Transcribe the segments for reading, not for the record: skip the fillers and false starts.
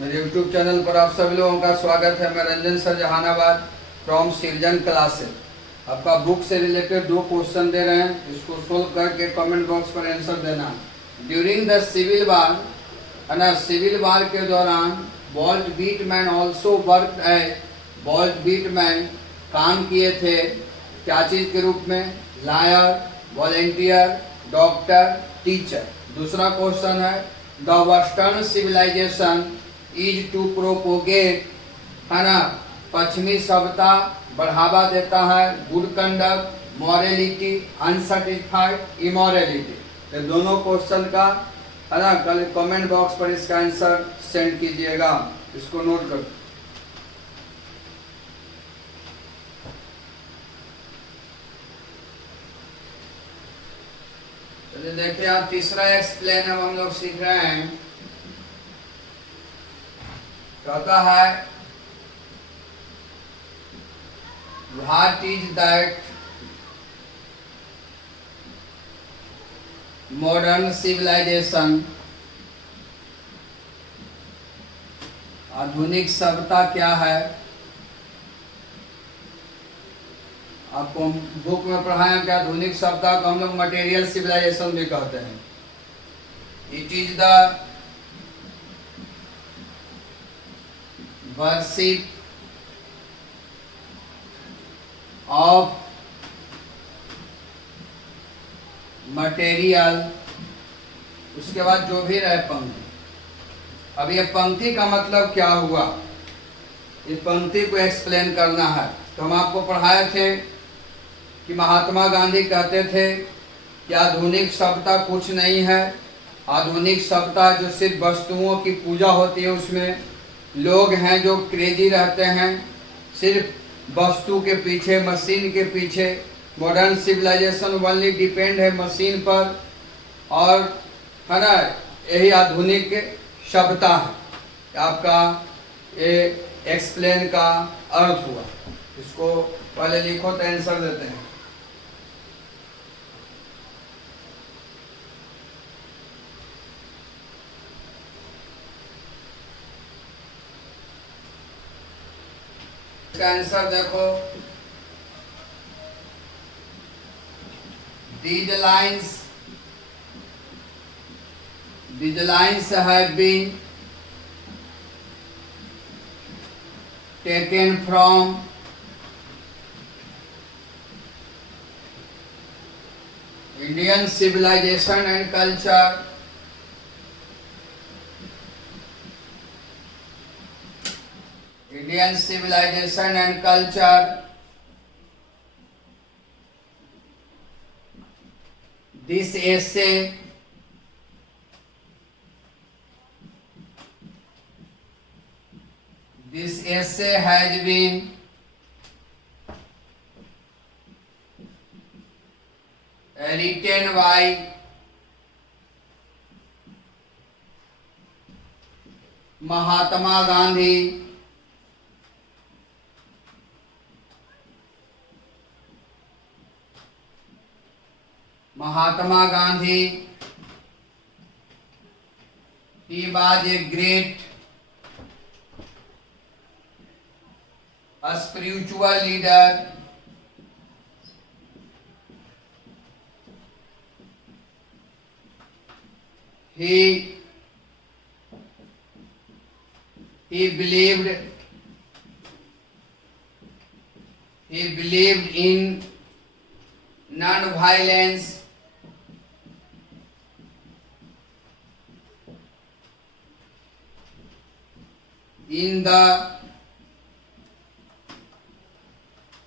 मेरे YouTube channel पर आप सभी लोगों का स्वागत है। मैं Ranjan sir Jehanabad from Srijan classes. आपका बुक से रिलेटेड 2 क्वेश्चन दे रहे हैं, इसको सोल्व करके कमेंट बॉक्स पर आंसर देना। ड्यूरिंग द सिविल वार, है ना, सिविल वार के दौरान Walt Whitman also work as, Walt Whitman काम किए थे क्या चीज़ के रूप में? Lawyer, volunteer, doctor, teacher. दूसरा क्वेश्चन है the western civilization is to propagate, है ना, पश्चिमी सभ्यता बढ़ावा देता है good conduct, morality, unsatisfied, immorality. तो दोनों क्वेश्चन का, है ना, कल कमेंट बॉक्स पर इसका आंसर सेंड कीजिएगा। इसको नोट कर। चलिए देखिए, आप तीसरा एक्सप्लेन अब हम लोग सीख रहे हैं। कहता है what is that modern civilisation, आधुनिक सभ्यता क्या है? आपको बुक में पढ़ाया कि आधुनिक सभ्यता को हम लोग मटेरियल सिविलाइजेशन भी कहते हैं। It is the worship of material. उसके बाद जो भी रहे पंक्ति। अब ये पंक्ति का मतलब क्या हुआ, इस पंक्ति को एक्सप्लेन करना है। तो हम आपको पढ़ाए थे कि महात्मा गांधी कहते थे कि आधुनिक सभ्यता कुछ नहीं है। आधुनिक सभ्यता जो सिर्फ वस्तुओं की पूजा होती है, उसमें लोग हैं जो क्रेजी रहते हैं सिर्फ वस्तु के पीछे, मशीन के पीछे। मॉडर्न सिविलाइजेशन ओनली डिपेंड है मशीन पर, और है ना, यही आधुनिक सभ्यता है। आपका ये एक्सप्लेन का अर्थ हुआ। इसको पहले लिखो तो आंसर देते हैं। इसका आंसर देखो, these lines have been taken from Indian civilization and culture, Indian civilization and culture, this essay has been written by Mahatma Gandhi, Mahatma Gandhi. He was a great spiritual leader. He believed in non-violence, in the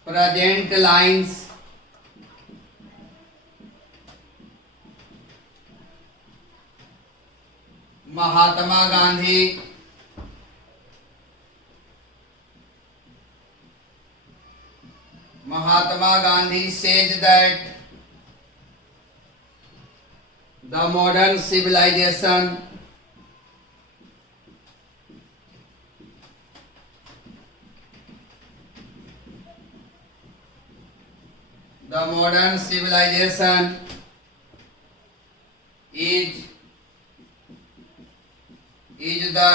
present lines Mahatma Gandhi says that the modern civilization is the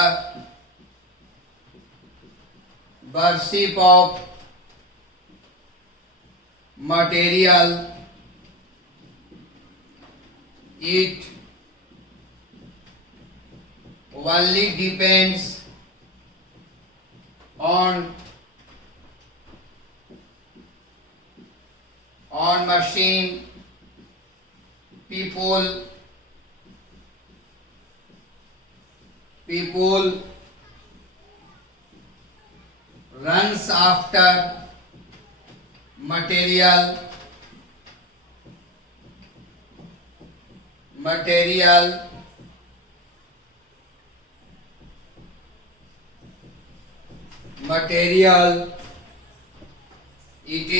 worship of material, it only depends on machine, people runs after material it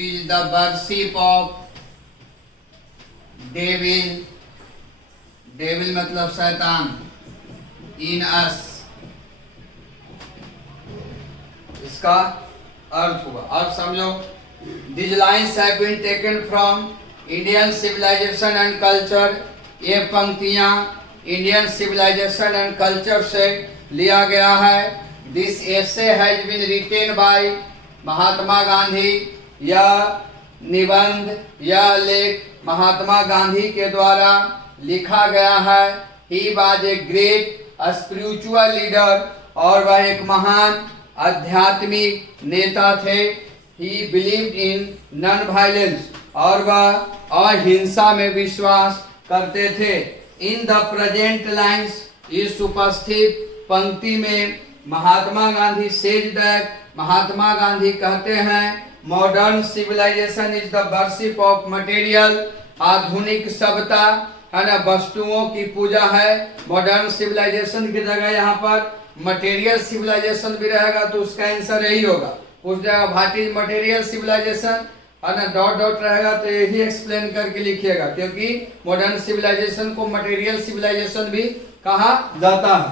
is the worship of devil मतलब शैतान, in us, इसका अर्थ हुआ। अब समझो, these lines have been taken from Indian civilization and culture। ये पंक्तियां Indian civilisation and culture से लिया गया है। This essay has been written by Mahatma Gandhi. यह निबंध या लेख महात्मा गांधी के द्वारा लिखा गया है। He was a great spiritual leader, और वह एक महान आध्यात्मिक नेता थे। He believed in non violence, और वह अहिंसा में विश्वास करते थे। इन द प्रेजेंट लाइन्स, इस उपस्थित पंक्ति में महात्मा गांधी सेज दैट, महात्मा गांधी कहते हैं modern civilisation is the worship of material. आधुनिक सभ्यता है ना, वस्तुओं की पूजा है। मॉडर्न सिविलाइजेशन की जगह यहाँ पर मटेरियल सिविलाइजेशन भी रहेगा, तो उसका आंसर यही होगा। उस जगह व्हाट इज मटेरियल सिविलाइजेशन है ना, डॉट डॉट रहेगा, तो यही एक्सप्लेन करके लिखिएगा, क्योंकि मॉडर्न सिविलाइजेशन को मटेरियल सिविलाइजेशन भी कहा जाता है।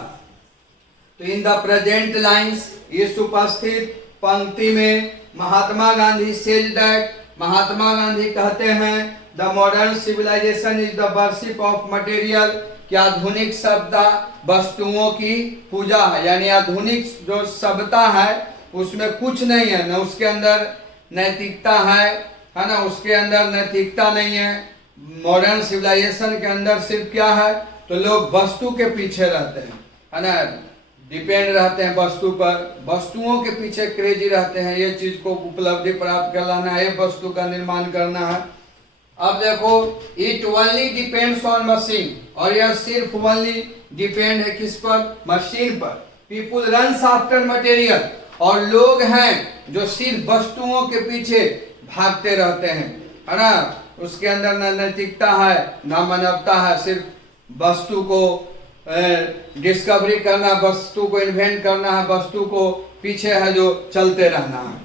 तो इन द प्रेजेंट लाइन्स, इस उपस्थित पंक्ति में महात्मा गांधी सेज दैट, महात्मा गांधी कहते हैं the modern civilisation is the worship of material, कि आधुनिक सभ्यता वस्तुओं की पूजा है। यानी आधुनिक जो सभ्यता है उसमें कुछ नहीं है, न उसके अंदर नैतिकता है ना, उसके अंदर नैतिकता नहीं है। मॉडर्न सिविलाइजेशन के अंदर सिर्फ क्या है, तो लोग वस्तु के पीछे रहते हैं, है ना, डिपेंड रहते हैं वस्तु पर, वस्तुओं के पीछे क्रेजी रहते हैं। ये चीज को उपलब्धि प्राप्त करना है, ये वस्तु का निर्माण करना है। अब देखो, it only depends on machine, और यह सिर्फ ओनली डिपेंड है किस पर, मशीन पर। पीपुल रन्स आफ्टर मटेरियल, और लोग हैं जो सिर्फ वस्तुओं के पीछे भागते रहते हैं, है ना, उसके अंदर न नैतिकता है न मानवता है, सिर्फ वस्तु को डिस्कवरी करना, वस्तु को इन्वेंट करना है, वस्तु को पीछे है जो चलते रहना है।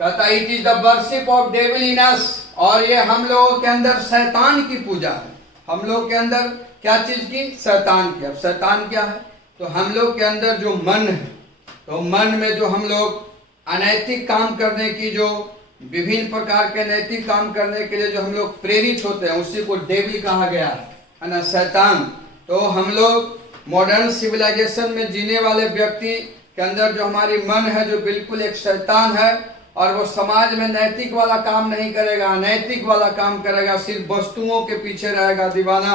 कहता it is the worship of devil in us, और ये हम लोगों के अंदर शैतान की पूजा है। हम लोग के अंदर क्या चीज की, शैतान की। अब शैतान क्या है, तो हम लोग के अंदर जो मन है, तो मन में जो हम लोग अनैतिक काम करने की, जो विभिन्न प्रकार के नैतिक काम करने के लिए जो हम लोग प्रेरित होते हैं, उसी को डेविल कहा गया है ना, शैतान। तो हम लोग मॉडर्न सिविलाइजेशन में जीने वाले व्यक्ति के अंदर जो हमारी मन है, जो बिल्कुल एक शैतान है, और वो समाज में नैतिक वाला काम नहीं करेगा, अनैतिक वाला काम करेगा, सिर्फ वस्तुओं के पीछे रहेगा दीवाना,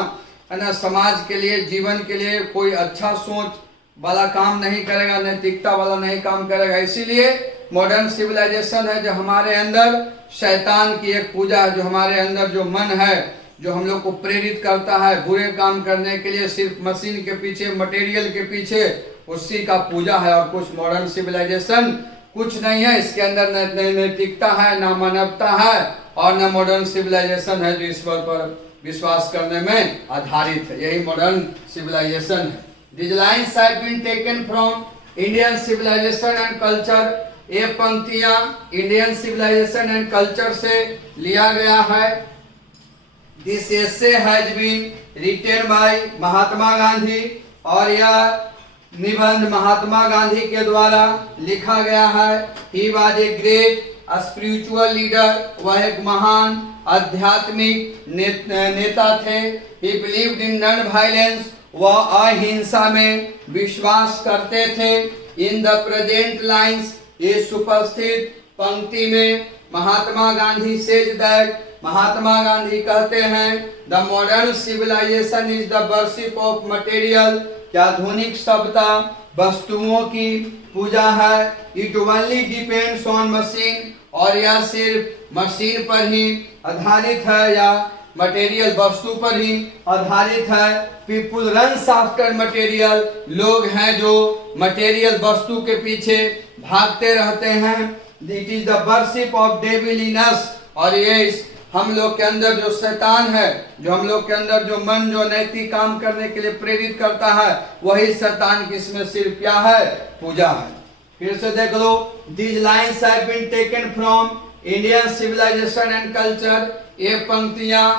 है ना, समाज के लिए, जीवन के लिए कोई अच्छा सोच वाला काम नहीं करेगा, नैतिकता वाला नहीं काम करेगा। इसीलिए मॉडर्न सिविलाइजेशन है जो हमारे अंदर शैतान की एक पूजा है, जो हमारे अंदर जो मन है, जो हम लोग को प्रेरित करता है बुरे काम करने के लिए, सिर्फ मशीन के पीछे, मटेरियल के पीछे, उसी का पूजा है। और कुछ मॉडर्न सिविलाइजेशन कुछ नहीं है, इसके अंदर न नैतिकता है, न मानवता है, और न मॉडर्न सिविलाइजेशन है जो ईश्वर पर विश्वास करने में आधारित है। यही मॉडर्न सिविलाइजेशन है। These lines have been taken from Indian civilization and culture। ये पंक्तियां इंडियन सिविलाइजेशन एंड कल्चर से लिया गया है। This essay has been written by Mahatma Gandhi, और यह निबंध महात्मा गांधी के द्वारा लिखा गया है। He was a great spiritual leader, वह एक महान आध्यात्मिक नेता थे। He believed in non-violence, वह अहिंसा में विश्वास करते थे। इन द प्रेजेंट लाइन्स, इस उपस्थित पंक्ति में महात्मा गांधी सेज दैट, महात्मा गांधी कहते हैं the modern civilisation is the worship of material, क्या आधुनिक सभ्यता वस्तुओं की पूजा है। It only depends on machine, और यह सिर्फ मशीन पर ही आधारित है या मटेरियल वस्तु पर ही आधारित है। पीपुल रन्स आफ्टर मटेरियल, लोग हैं जो मटेरियल वस्तु के पीछे भागते रहते हैं। It is the worship of devil in us, और ये हम लोग के अंदर जो शैतान है, जो हम लोग के अंदर जो मन जो नैतिक काम करने के लिए प्रेरित करता है, वही शैतान की इसमें सिर्फ क्या है, पूजा है। फिर से देख लो, these lines have been taken from Indian civilization and culture, ये पंक्तियां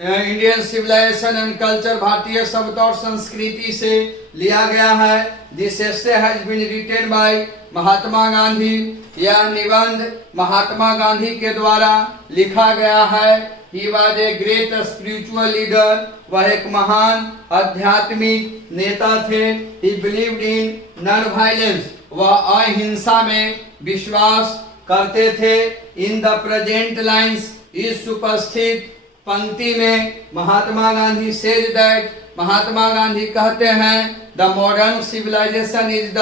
इंडियन सिविलाइजेशन एंड कल्चर, भारतीय सभ्यता और संस्कृति से लिया गया है। This essay has been written by Mahatma Gandhi, यह निबंध महात्मा गांधी के द्वारा लिखा गया है। He was a great spiritual leader, वह एक महान आध्यात्मिक नेता थे। He believed in non violence, वह अहिंसा में विश्वास करते थे। इन द प्रेजेंट लाइन्स, इस उपस्थित पंक्ति में महात्मा गांधी सेज दैट, महात्मा गांधी कहते हैं the modern civilisation is the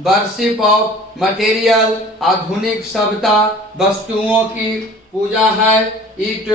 worship of material, आधुनिक सभ्यता वस्तुओं की पूजा है। It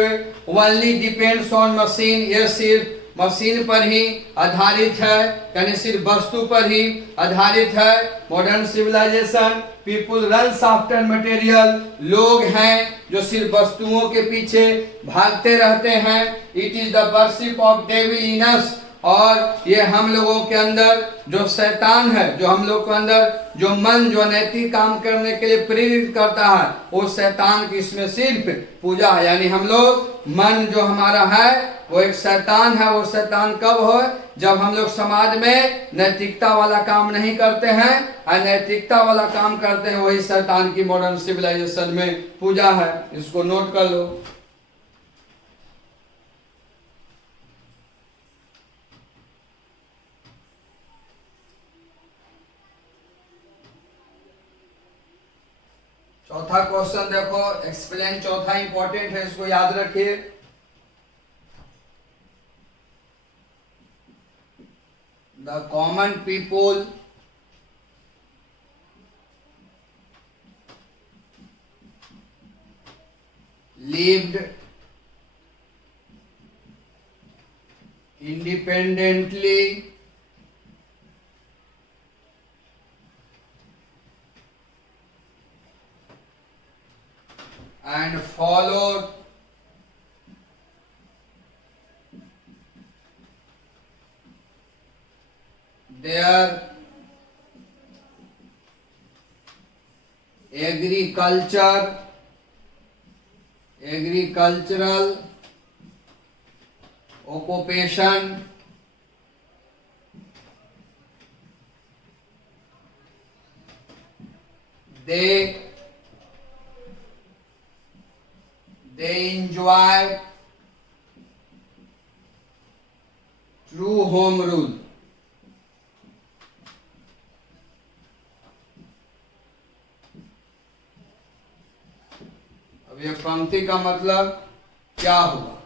only depends on machine, यह सिर्फ मशीन पर ही आधारित है, यानी सिर्फ वस्तु पर ही आधारित है। Modern civilisation, people runs after material, लोग हैं जो सिर्फ वस्तुओं के पीछे भागते रहते हैं। It is the worship of devil in us, और ये हम लोगों के अंदर जो शैतान है, जो हम लोग के अंदर जो मन जो नैतिक काम करने के लिए प्रेरित करता है, वो शैतान की इसमें सिर्फ पूजा है। यानी हम लोग मन जो हमारा है वो एक शैतान है। वो शैतान कब हो, जब हम लोग समाज में नैतिकता वाला काम नहीं करते हैं, अनैतिकता वाला काम करते हैं, वही शैतान की मॉडर्न सिविलाइजेशन में पूजा है। इसको नोट कर लो। चौथा क्वेश्चन देखो, एक्सप्लेन, चौथा इंपॉर्टेंट है, इसको याद रखिए। The common people lived independently and followed their agricultural occupation they enjoy true home rule। अब ये पंक्ति का मतलब क्या हुआ,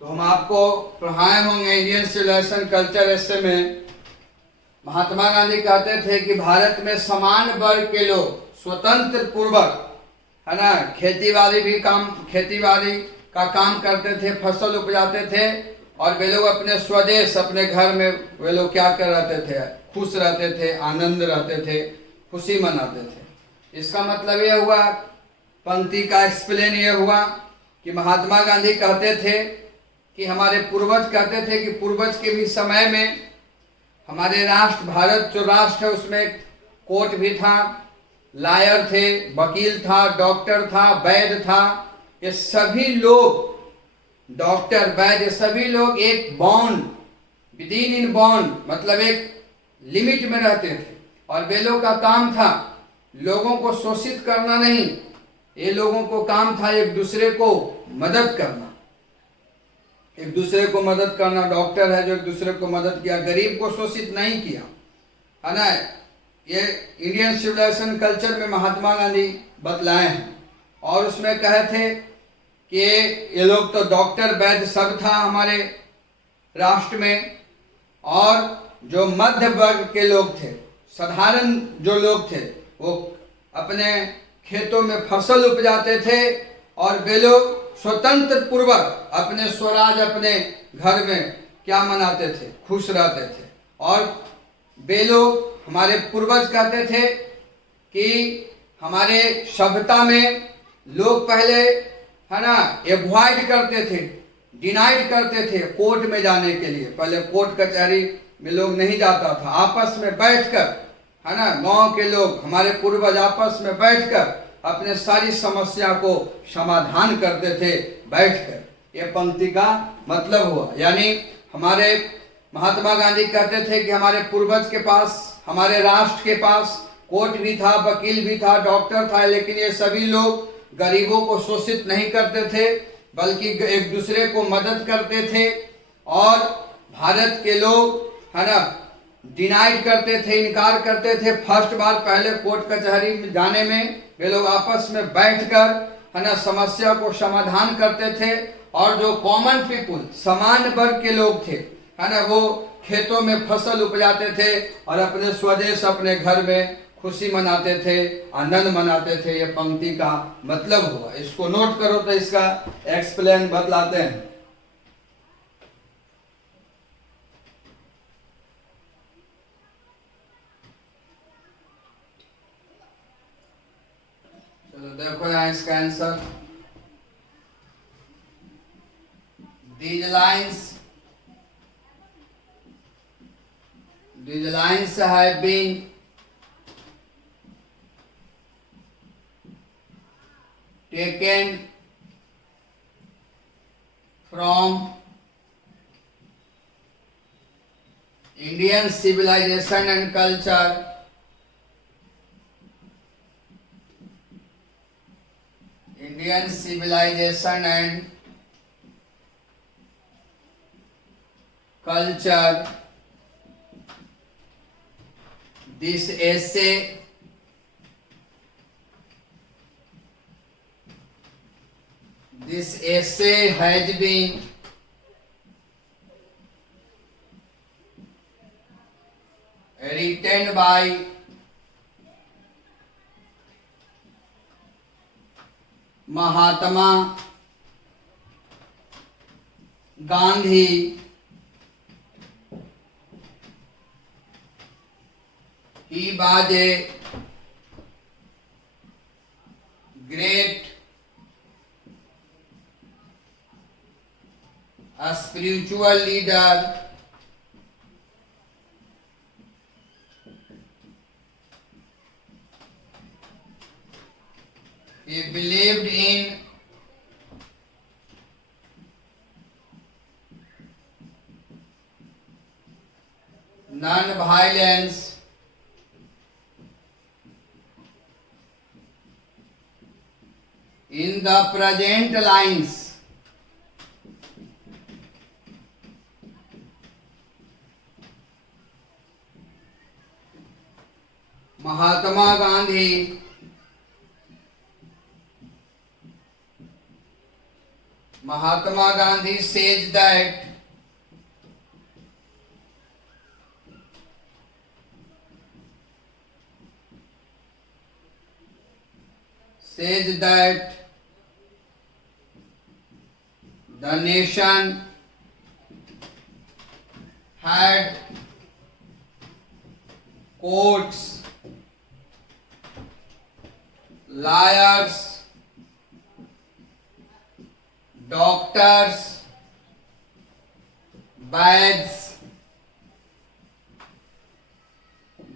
तो हम आपको पढ़ाए होंगे इंडियन सिविलाइजेशन कल्चर ऐसे में। महात्मा गांधी कहते थे कि भारत में समान वर्ग के लोग स्वतंत्र पूर्वक, है ना, खेती बाड़ी का काम करते थे, फसल उपजाते थे, और वे लोग अपने स्वदेश, अपने घर में वे लोग क्या कर रहते थे, खुश रहते थे, आनंद रहते थे, खुशी मनाते थे। इसका मतलब यह हुआ, पंक्ति का एक्सप्लेन ये हुआ कि महात्मा गांधी कहते थे कि हमारे पूर्वज कहते थे कि पूर्वज के भी समय में हमारे राष्ट्र, भारत जो राष्ट्र है उसमें कोर्ट भी था, लायर थे, वकील था, डॉक्टर था, वैद्य था। ये सभी लोग, डॉक्टर, वैद्य, सभी लोग एक बॉन्ड, विदिन इन बॉन्ड, मतलब एक लिमिट में रहते थे, और वे लोग का काम था लोगों को शोषित करना नहीं, ये लोगों को काम था एक दूसरे को मदद करना। एक दूसरे को मदद करना, डॉक्टर है जो एक दूसरे को मदद किया, गरीब को शोषित नहीं किया, है ना। ये इंडियन सिविलाइजेशन कल्चर में महात्मा गांधी बतलाए हैं। और उसमें कहे थे कि ये लोग तो डॉक्टर वैद्य सब था हमारे राष्ट्र में, और जो मध्य वर्ग के लोग थे, साधारण जो लोग थे, वो अपने खेतों में फसल उपजाते थे और वे लोग स्वतंत्र पूर्वक अपने स्वराज अपने घर में क्या मनाते थे, खुश रहते थे। और वे लोग, हमारे पूर्वज कहते थे कि हमारे सभ्यता में लोग पहले, है ना, एवॉइड करते थे, डिनाइड करते थे कोर्ट में जाने के लिए। पहले कोर्ट कचहरी में लोग नहीं जाता था, आपस में बैठकर, है ना, गांव के लोग, हमारे पूर्वज आपस में बैठकर अपने सारी समस्या को समाधान करते थे बैठकर। ये पंक्ति का मतलब हुआ। यानी हमारे महात्मा गांधी कहते थे कि हमारे पूर्वज के पास, हमारे राष्ट्र के पास कोर्ट भी था, वकील भी था, डॉक्टर था, लेकिन ये सभी लोग गरीबों को शोषित नहीं करते थे, बल्कि एक दूसरे को मदद करते थे। और भारत के लोग, है ना, डिनाइड करते थे, इनकार करते थे फर्स्ट बार पहले कोर्ट कचहरी में जाने में। वे लोग आपस में बैठकर, है ना, समस्या को समाधान करते थे। और जो कॉमन पीपुल, सामान्य वर्ग के लोग थे, है ना, वो खेतों में फसल उपजाते थे और अपने स्वदेश, अपने घर में खुशी मनाते थे, आनंद मनाते थे। ये पंक्ति का मतलब हुआ। इसको नोट करो तो इसका एक्सप्लेन बतलाते हैं। चलो देखो यहाँ इसका answer. These lines have been taken from Indian civilization and culture, Indian civilization and culture. This essay has been written by Mahatma Gandhi. He was a great spiritual leader. He believed in non-violence, in the present lines. Mahatma Gandhi says that the nation had courts, lawyers, doctors, baths.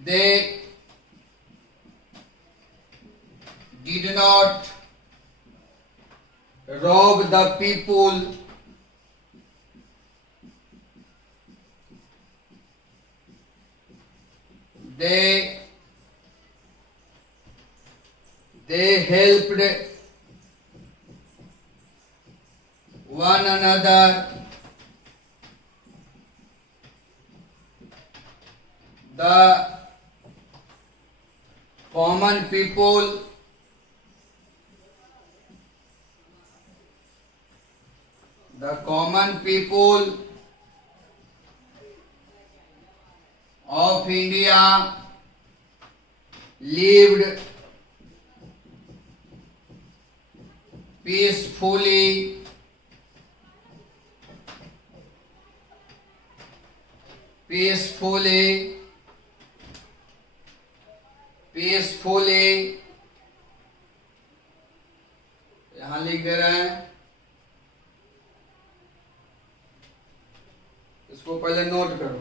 They did not rob the people. They helped one another the common people of India lived peacefully यहां लिख दे रहे हैं, इसको पहले note करो।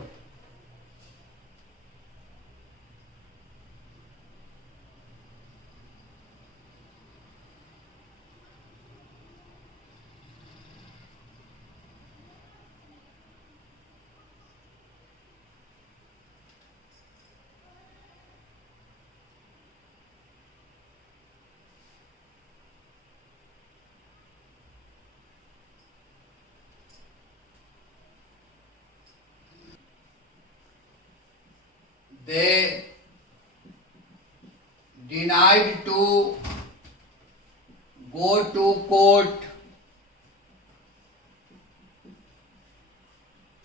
They denied to go to court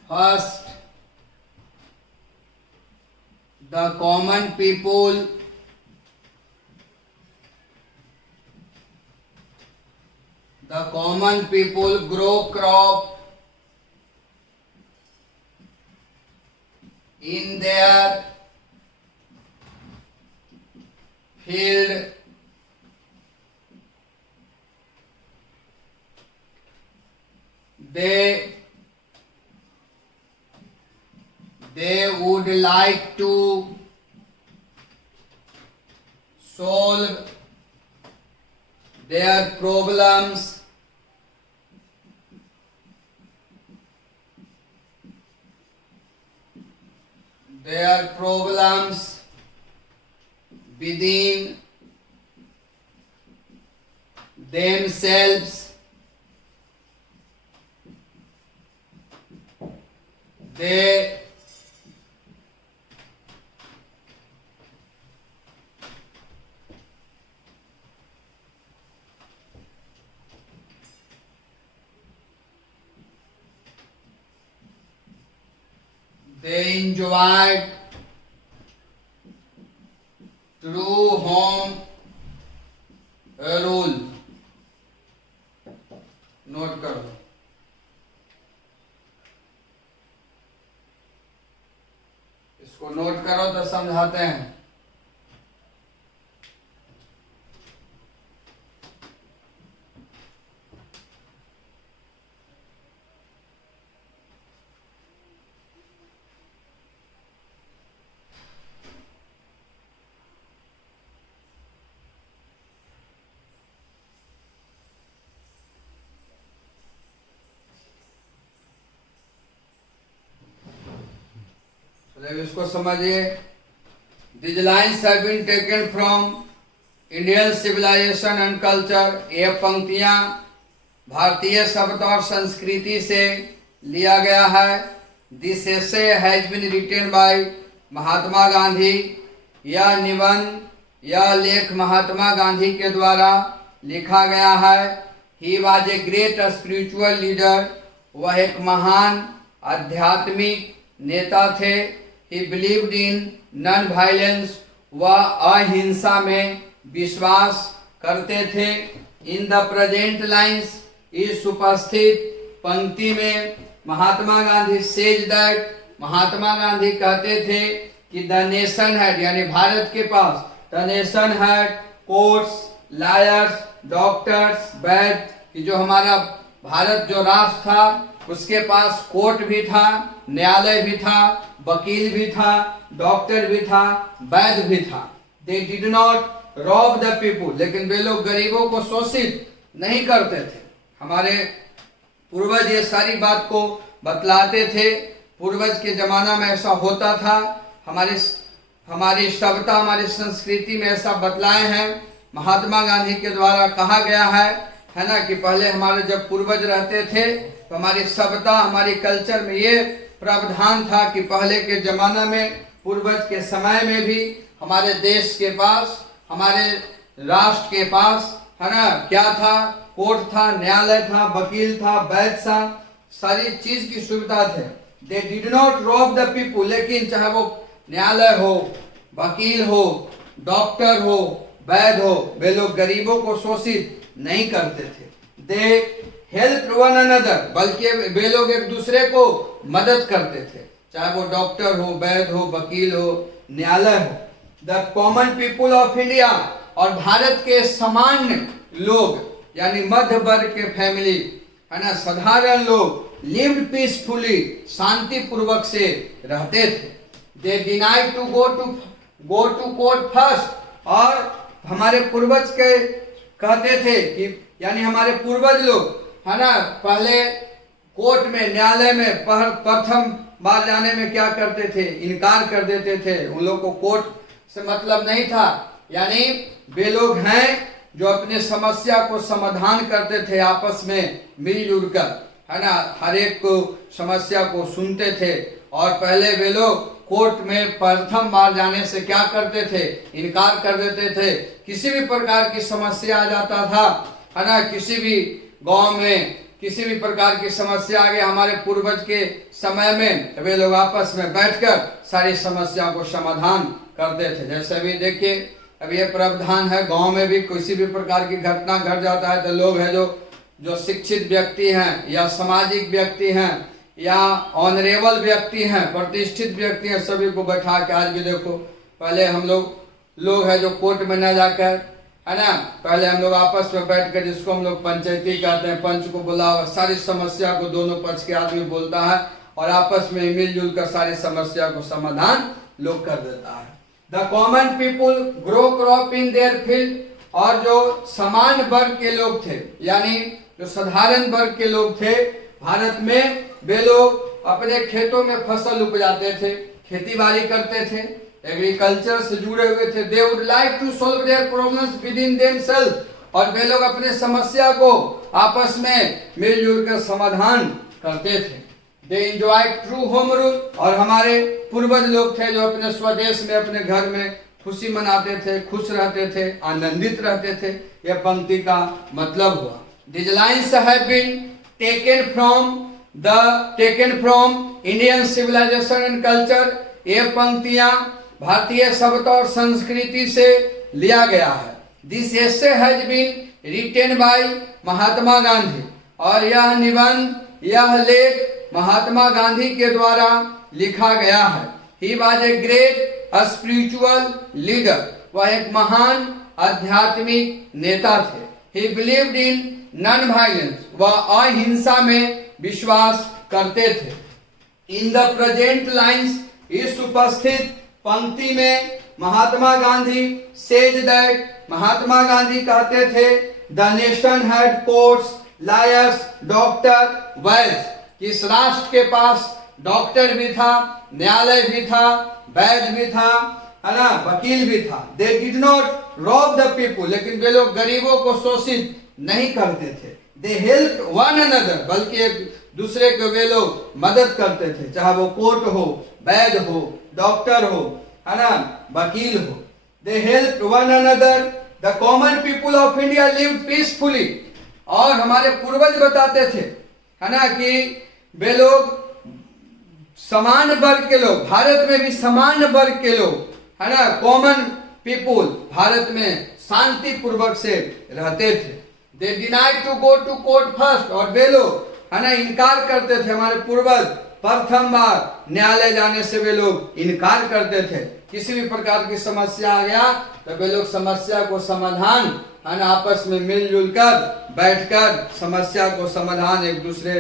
first. The common people grow crop in their field. They would like to solve their problems within themselves. They enjoyed true home rule. Note करो। इसको note करो तो समझाते हैं। इसको समझिए। These lines have been taken from Indian civilization and culture. ये पंक्तियां भारतीय सभ्यता और संस्कृति से लिया गया है। This essay has been written by महात्मा गांधी। यह निबंध यह लेख महात्मा गांधी के द्वारा लिखा गया है। He was a great spiritual leader. वह एक महान आध्यात्मिक नेता थे। He believed in non-violence. वह अहिंसा में विश्वास करते थे। In the present lines, इस उपस्थित पंक्ति में महात्मा गांधी said that, महात्मा गांधी कहते थे कि the nation had, यानी भारत के पास the nation had courts, lawyers, doctors, वैद्य, कि जो हमारा भारत जो राष्ट्र था उसके पास कोर्ट भी था, न्यायालय भी था, वकील भी था, डॉक्टर भी था, वैद्य भी था। They did not rob the people, लेकिन वे लोग गरीबों को शोषित नहीं करते थे। हमारे पूर्वज ये सारी बात को बतलाते थे। पूर्वज के जमाना में ऐसा होता था। हमारी सभ्यता हमारी संस्कृति में ऐसा बतलाए हैं। महात्मा गांधी के द्वारा कहा गया है ना, कि पहले हमारे जब पूर्वज रहते थे तो हमारी सभ्यता हमारी कल्चर में ये प्रावधान था कि पहले के जमाना में पूर्वज के समय में भी हमारे देश के पास, हमारे राष्ट्र के पास, है ना, क्या था? कोर्ट था, न्यायालय था, वकील था, वैद्य था, सारी चीज की सुविधा थे। They did not rob the people, लेकिन चाहे वो न्यायालय हो, वकील हो, डॉक्टर हो, वैद्य हो, वे लोग गरीबों को शोषित नहीं करते थे। दे हेल्प वन अनदर, बल्कि वे लोग एक दूसरे को मदद करते थे, चाहे वो डॉक्टर हो, वैद्य हो, वकील हो, न्यायालय हो। The common people of India, और भारत के सामान्य लोग यानी मध्य वर्ग के फैमिली, है ना, साधारण लोग लिव्ड पीसफुली, शांति पूर्वक से रहते थे। They denied to go to court first, और हमारे पूर्वज के कहते थे कि यानी हमारे पूर्वज लोग, है ना, पहले कोर्ट में, न्यायालय में प्रथम बार जाने में क्या करते थे? इनकार कर देते थे। उन लोग को कोर्ट से मतलब नहीं था, यानी वे लोग हैं जो अपने समस्या को समाधान करते थे आपस में मिलजुल कर, है ना, हर एक को समस्या को सुनते थे। और पहले वे लोग कोर्ट में प्रथम बार जाने से क्या करते थे? इनकार कर देते थे। किसी भी प्रकार की समस्या आ जाता था, है ना, किसी भी गांव में किसी भी प्रकार की समस्या आ गई, हमारे पूर्वज के समय में वे लोग आपस में बैठकर सारी समस्या को समाधान करते थे। जैसे अभी देखिए, अब ये प्रावधान है, गांव में भी किसी भी प्रकार की घटना घट जाता है तो लोग हैं जो शिक्षित व्यक्ति हैं या सामाजिक व्यक्ति हैं या ऑनरेबल व्यक्ति हैं, प्रतिष्ठित व्यक्ति हैं, सभी को बैठा के, आज भी देखो, पहले हम लोग हैं जो कोर्ट में न जाकर, है ना, पहले हम लोग आपस में बैठकर, जिसको हम लोग पंचायती कहते हैं, पंच को बुला, सारी समस्या को दोनों पक्ष के आदमी बोलता है और आपस में मिलजुल कर सारी समस्या को समाधान लोग कर देता है। The common people grow crop in their field, और जो समान वर्ग के लोग थे, यानी जो साधारण वर्ग के लोग थे भारत में, वे लोग अपने खेतों में फसल उपजाते थे, खेती बाड़ी करते थे, एग्रीकल्चर से जुड़े हुए थे। They would like to solve their problems within themself, और वे लोग अपने समस्या को आपस में मिलजुल कर समाधान करते थे। They enjoy true home rule, और हमारे पूर्वज लोग थे जो अपने स्वदेश में, अपने घर में खुशी मनाते थे, खुश रहते थे, आनंदित रहते थे। यह पंक्ति का मतलब हुआ। These lines have been taken from Indian civilization and culture. ये पंक्तियां भारतीय सभ्यता और संस्कृति से लिया गया है। This essay has been written by Mahatma Gandhi, और यह निबंध, यह लेख महात्मा गांधी के द्वारा लिखा गया है। He was a great spiritual leader, वह एक महान आध्यात्मिक नेता थे। He believed in non-violence, वह अहिंसा में विश्वास करते थे। In the present lines, इस उपस्थित पंक्ति में महात्मा गांधी said that, महात्मा गांधी कहते थे, the nation had courts, lawyers, doctor, वैद्य, इस राष्ट्र के पास डॉक्टर भी था, न्यायालय भी था, वैद्य भी था, है ना, वकील भी था। They did not rob the people, लेकिन वे लोग गरीबों को शोषित नहीं करते थे। They helped one another, बल्कि एक दूसरे को वे लोग मदद करते थे, चाहे वो कोर्ट हो, वैद्य हो, डॉक्टर हो, है ना, वकील हो। They helped one another. The common people of India lived peacefully, और हमारे पूर्वज बताते थे, है ना, कि वे लोग समान वर्ग के लोग, भारत में भी समान वर्ग के लोग, है ना, कॉमन पीपुल भारत में शांति पूर्वक से रहते थे। They denied to go to court first, और वे लोग, है ना, इनकार करते थे, हमारे पूर्वज प्रथम बार न्यायालय जाने से वे लोग इनकार करते थे। किसी भी प्रकार की समस्या आ गया तो वे लोग समस्या को समाधान, है ना, आपस में मिलजुल कर बैठकर समस्या को समाधान, एक दूसरे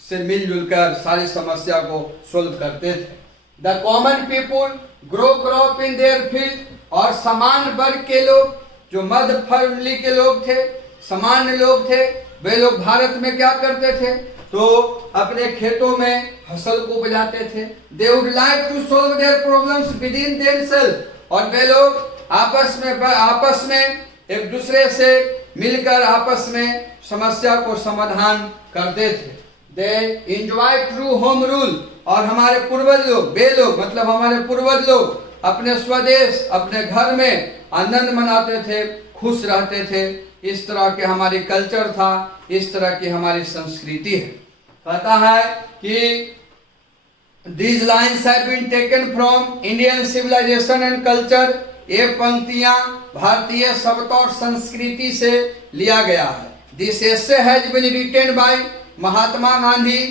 से मिलजुल कर सारी समस्या को सोल्व करते थे। The common people grow crop in their field, और समान वर्ग के लोग, जो मध्य फैमिली के लोग थे, सामान्य लोग थे, वे लोग भारत में क्या करते थे? तो अपने खेतों में फसल को उपजाते थे। They would like to solve their problems within themself, और वे लोग आपस में एक दूसरे से मिलकर आपस में समस्या को समाधान करते थे। They enjoy true home rule, और हमारे पूर्वज लोग, वे लोग मतलब हमारे पूर्वज लोग अपने स्वदेश, अपने घर में आनंद मनाते थे, खुश रहते थे। इस तरह के हमारी कल्चर था, इस तरह की हमारी संस्कृति है। कहता है कि These lines have been taken from Indian civilization and culture। ये पंक्तियां भारतीय सभ्यता और संस्कृति से लिया गया है। This essay has been written by महात्मा गांधी।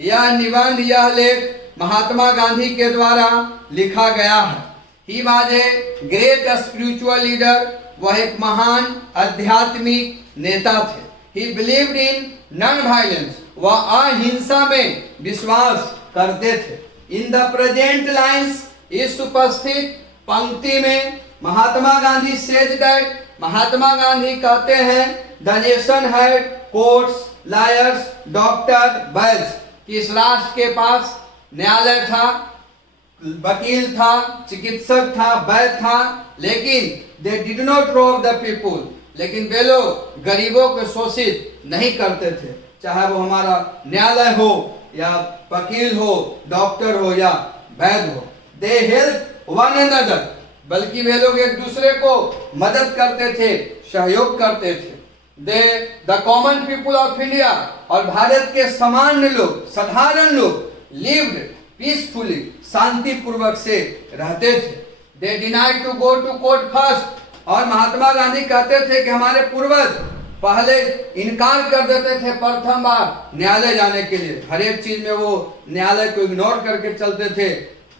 यह निबंध, यह लेख महात्मा गांधी के द्वारा लिखा गया है। He was a great spiritual leader। वह एक महान आध्यात्मिक नेता थे। He believed in non-violence। वह अहिंसा में विश्वास करते थे। इन द प्रेजेंट लाइन्स, इस उपस्थित पंक्ति में महात्मा गांधी सेज दैट, महात्मा गांधी कहते हैं the nation had courts, lawyers, doctor, वैद्य, कि इस राष्ट्र के पास न्यायालय था, वकील था, चिकित्सक था, वैद्य था, लेकिन they did not rob the people, लेकिन वे लोग गरीबों को शोषित नहीं करते थे। चाहे वो हमारा न्यायालय हो या वकील हो, डॉक्टर हो या वैद्य हो। दे हेल्प वन अनदर, बल्कि वे लोग एक दूसरे को मदद करते थे, सहयोग करते थे। They the common people of India, और भारत के सामान्य लोग, साधारण लोग लिव्ड पीसफुली, शांति पूर्वक से रहते थे। They denied to go to court first, और महात्मा गांधी कहते थे कि हमारे पूर्वज पहले इनकार कर देते थे प्रथम बार न्यायालय जाने के लिए। हर एक चीज में वो न्यायालय को इग्नोर करके चलते थे,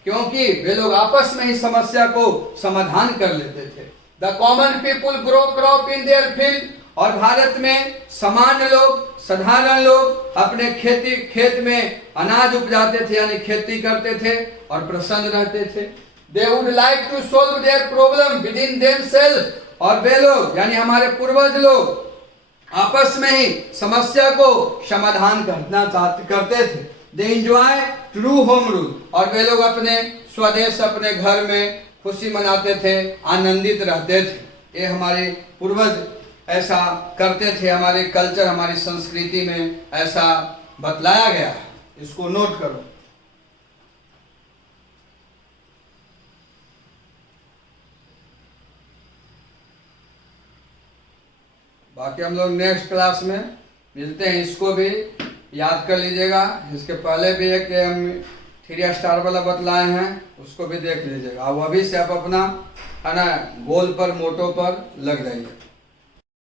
क्योंकि वे लोग आपस में ही समस्या को समाधान कर लेते थे। The common people grow crop in their field, और भारत में सामान्य लोग, साधारण लोग अपने खेत में अनाज उपजाते थे, यानी खेती करते थे और प्रसन्न रहते थे। They would like to solve their problem within themself, और वे लोग यानी हमारे पूर्वज लोग आपस में ही समस्या को समाधान करना करते थे। They enjoy true home rule, और वे लोग अपने स्वदेश, अपने घर में खुशी मनाते थे, आनंदित रहते थे। ये हमारे पूर्वज ऐसा करते थे, हमारे कल्चर, हमारी संस्कृति में ऐसा बतलाया गया है। इसको नोट करो। बाकी हम लोग नेक्स्ट क्लास में मिलते हैं। इसको भी याद कर लीजिएगा। इसके पहले भी एक हम 3 स्टार वाला बतलाए हैं, उसको भी देख लीजिएगा। अब अभी से आप अपना है ना गोल पर, मोटो पर लग जाइए।